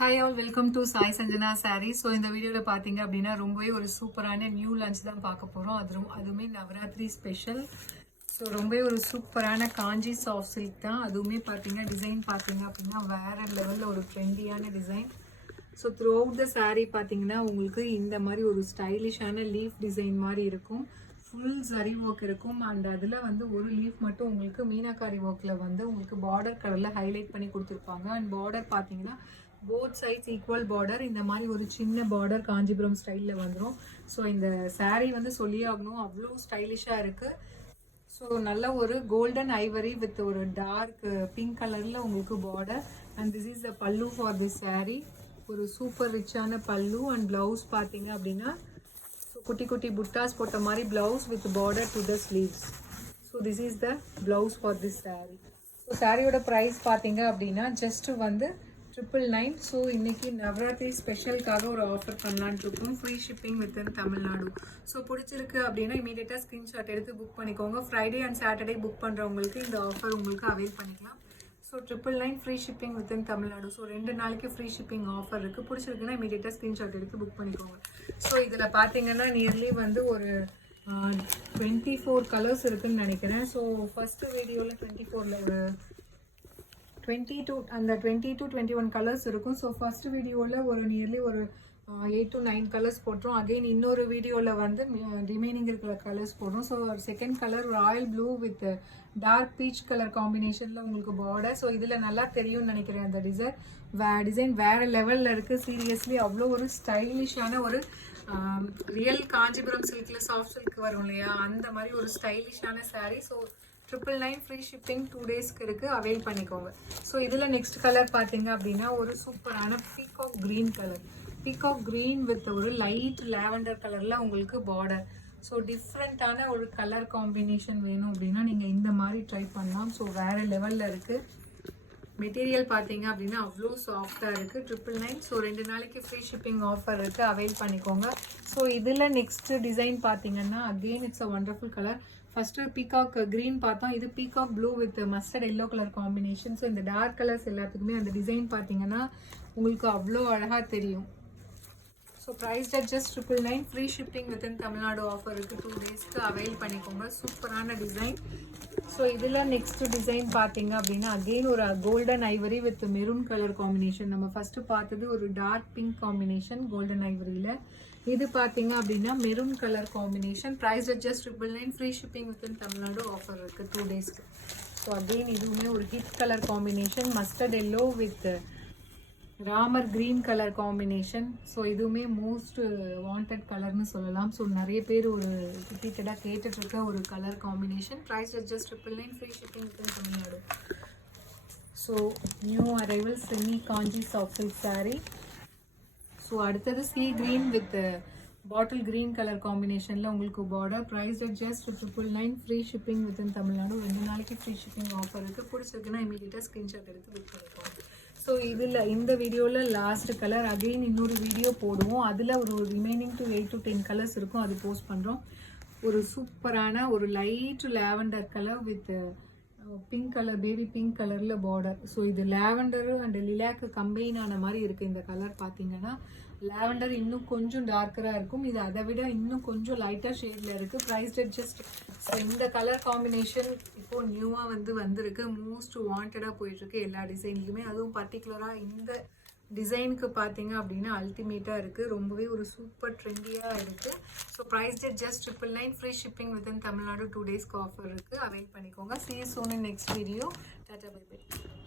Hi all, welcome to Sai Sanjana Saree. So இந்த வீடியோல பாத்தீங்க அப்படின்னா ரொம்பவே ஒரு சூப்பரான நியூ லான்ச் தான் பார்க்க போறோம். அதுவுமே நவராத்திரி ஸ்பெஷல். ஸோ ரொம்பவே ஒரு சூப்பரான காஞ்சி சாஃப்ட் சில்க் தான். அதுவுமே பார்த்தீங்கன்னா டிசைன் பார்த்தீங்க அப்படின்னா வேற லெவலில் ஒரு ட்ரெண்டியான design. So throughout the sari பார்த்தீங்கன்னா உங்களுக்கு இந்த மாதிரி ஒரு ஸ்டைலிஷான லீஃப் டிசைன் மாதிரி இருக்கும். ஃபுல் சரி ஒர்க் இருக்கும். அண்ட் அதில் வந்து ஒரு லீஃப் மட்டும் உங்களுக்கு மீனாக்காரி ஒர்க்கில் வந்து உங்களுக்கு பார்டர் கலரில் ஹைலைட் பண்ணி கொடுத்துருப்பாங்க. அண்ட் பார்டர் பார்த்தீங்கன்னா போத் சைட்ஸ் ஈக்குவல் பார்டர். இந்த மாதிரி ஒரு சின்ன பார்டர் காஞ்சிபுரம் ஸ்டைலில் வந்துடும். ஸோ இந்த சாரீ வந்து சொல்லி ஆகணும், அவ்வளோ ஸ்டைலிஷாக இருக்குது. ஸோ நல்ல ஒரு கோல்டன் ஐவரி வித் ஒரு டார்க் பிங்க் கலரில் உங்களுக்கு border. And this is the பல்லு ஃபார் திஸ் சாரீ. ஒரு சூப்பர் ரிச்சான பல்லு. அண்ட் ப்ளவுஸ் பார்த்தீங்க அப்படின்னா ஸோ குட்டி குட்டி புட்டாஸ் போட்ட மாதிரி blouse with border to the sleeves. So this is the blouse for this sari. So சாரியோட ப்ரைஸ் பார்த்தீங்க அப்படின்னா ஜஸ்ட் வந்து 999. ஸோ இன்னைக்கு நவராத்திரி ஸ்பெஷலுக்காக ஒரு ஆஃபர் பண்ணலான்னு இருக்கோம். Free shipping within Tamil Nadu. So பிடிச்சிருக்கு அப்படின்னா இமீடியட்டாக ஸ்க்ரீன்ஷாட் எடுத்து புக் பண்ணிக்கோங்க. ஃப்ரைடே அண்ட் சாட்டர்டே புக் பண்ணுறவங்களுக்கு இந்த ஆஃபர் உங்களுக்கு அவைல் பண்ணிக்கலாம். So 999 free shipping within Tamil Nadu. So 2 நாளைக்கு ஃப்ரீ ஷிப்பிங் ஆஃபர் இருக்குது. பிடிச்சிருக்குன்னா இமீடியட்டாக ஸ்க்ரீன்ஷாட் எடுத்து புக் பண்ணிக்கோங்க. ஸோ இதில் பார்த்தீங்கன்னா நியர்லி வந்து ஒரு 24 கலர்ஸ் இருக்குதுன்னு நினைக்கிறேன். ஸோ ஃபஸ்ட்டு வீடியோவில் 24ல் ஒரு 22 அந்த 20 to 21 கலர்ஸ் இருக்கும். ஸோ ஃபர்ஸ்ட் வீடியோவில் ஒரு நியர்லி ஒரு 8 to 9 கலர்ஸ் போட்டுரும். அகெயின் இன்னொரு வீடியோவில் வந்து ரிமைனிங் இருக்கிற கலர்ஸ் போடுறோம். So second colour royal blue with dark peach colour காம்பினேஷனில் உங்களுக்கு பார்டர். ஸோ இதில் நல்லா தெரியும்னு நினைக்கிறேன். அந்த டிசைன் வேறு லெவலில் இருக்குது. சீரியஸ்லி அவ்வளோ ஒரு ஸ்டைலிஷான ஒரு ரியல் காஞ்சிபுரம் சில்கில் சாஃப்ட் சில்க் வரும் இல்லையா, அந்த மாதிரி ஒரு ஸ்டைலிஷான சாரீ. ஸோ 999 ஃப்ரீ ஷிப்பிங் 2 டேஸ்க்கு இருக்குது. அவைல் பண்ணிக்கோங்க. ஸோ இதில் நெக்ஸ்ட் கலர் பார்த்தீங்க அப்படின்னா ஒரு சூப்பரான peacock green colour. Peacock green with ஒரு லைட் லாவெண்டர் கலரில் உங்களுக்கு பார்டர். ஸோ டிஃப்ரெண்ட்டான ஒரு கலர் காம்பினேஷன் வேணும் அப்படின்னா நீங்கள் இந்த மாதிரி ட்ரை பண்ணலாம். ஸோ வேறு லெவலில் இருக்குது. மெட்டீரியல் பார்த்தீங்க அப்படின்னா அவ்வளோ சாஃப்டாக இருக்குது. 999. ஸோ 2 நாளைக்கு ஃப்ரீ ஷிப்பிங் ஆஃபர் இருக்குது. அவைல் பண்ணிக்கோங்க. ஸோ இதில் நெக்ஸ்ட் டிசைன் பார்த்தீங்கன்னா again it's a wonderful colour. First peacock green பார்த்தோம். இது peacock blue with mustard yellow colour combination. So இந்த டார்க் கலர்ஸ் எல்லாத்துக்குமே அந்த டிசைன் பார்த்தீங்கன்னா உங்களுக்கு அவ்வளோ அழகாக தெரியும். So price just 999 free shipping within Tamil Nadu offer இருக்குது. 2 டேஸ்க்கு அவைல் பண்ணிக்கோங்க. சூப்பரான டிசைன். ஸோ இதில் நெக்ஸ்ட் டிசைன் பார்த்தீங்க அப்படின்னா அகெயின் ஒரு golden Ivory with maroon colour combination. நம்ம ஃபஸ்ட்டு பார்த்தது ஒரு டார்க் பிங்க் காம்பினேஷன் கோல்டன் ஐவரியில். இது பார்த்தீங்க அப்படின்னா maroon colour combination. Price just 999 free shipping within Tamil Nadu offer இருக்குது 2 டேஸ்க்கு. ஸோ அகெயின் இதுவுமே ஒரு hit colour combination. Mustard yellow with Ramar green colour combination. So இதுவுமே மோஸ்ட் வாண்டட் கலர்னு சொல்லலாம். ஸோ நிறைய பேர் ஒரு ரிப்பீட்டடாக கேட்டுட்ருக்க ஒரு colour combination. Price just 999 free shipping within Tamil Nadu. So new arrival semi Kanchi soft silk sari. So அடுத்தது sea green with bottle green colour காம்பினேஷனில் உங்களுக்கு border. Price just 999 free shipping within Tamil Nadu. 2 நாளைக்கு ஃப்ரீ ஷிப்பிங் ஆஃபர் இருக்குது. பிடிச்சிருக்குன்னா இமீடியட்டாக screenshot எடுத்து book பண்ணிக்கோங்க. So இதில் இந்த வீடியோவில் லாஸ்ட் கலர் அகெயின் இன்னொரு வீடியோ போடுவோம். அதில் ஒரு ரிமைனிங் டு 8 to 10 கலர்ஸ் இருக்கும். அது போஸ்ட் பண்ணுறோம். ஒரு சூப்பரான ஒரு light lavender colour with pink colour, baby pink கலரில் பார்டர். ஸோ இது லாவெண்டரு அண்ட் லிலாக்கு கம்பைன் ஆன மாதிரி இருக்குது. இந்த கலர் பார்த்தீங்கன்னா லாவெண்டர் இன்னும் கொஞ்சம் டார்க்கராக இருக்கும். இது அதை விட இன்னும் கொஞ்சம் லைட்டாக ஷேடில் இருக்குது. Price just. ஸோ இந்த கலர் காம்பினேஷன் இப்போது நியூவாக வந்திருக்கு. மோஸ்ட் வாண்டடாக போயிட்டுருக்கு எல்லா டிசைன்லையுமே. அதுவும் பர்டிகுலராக இந்த டிசைனுக்கு பார்த்தீங்க அப்படின்னா அல்டிமேட்டாக இருக்குது. ரொம்பவே ஒரு சூப்பர் ட்ரெண்டியாக இருக்குது. So price just 999 free shipping within Tamil Nadu 2 டேஸ்க்கு ஆஃபர் இருக்குது. அவைல் பண்ணிக்கோங்க. See you soon in next video. Tata bye bye.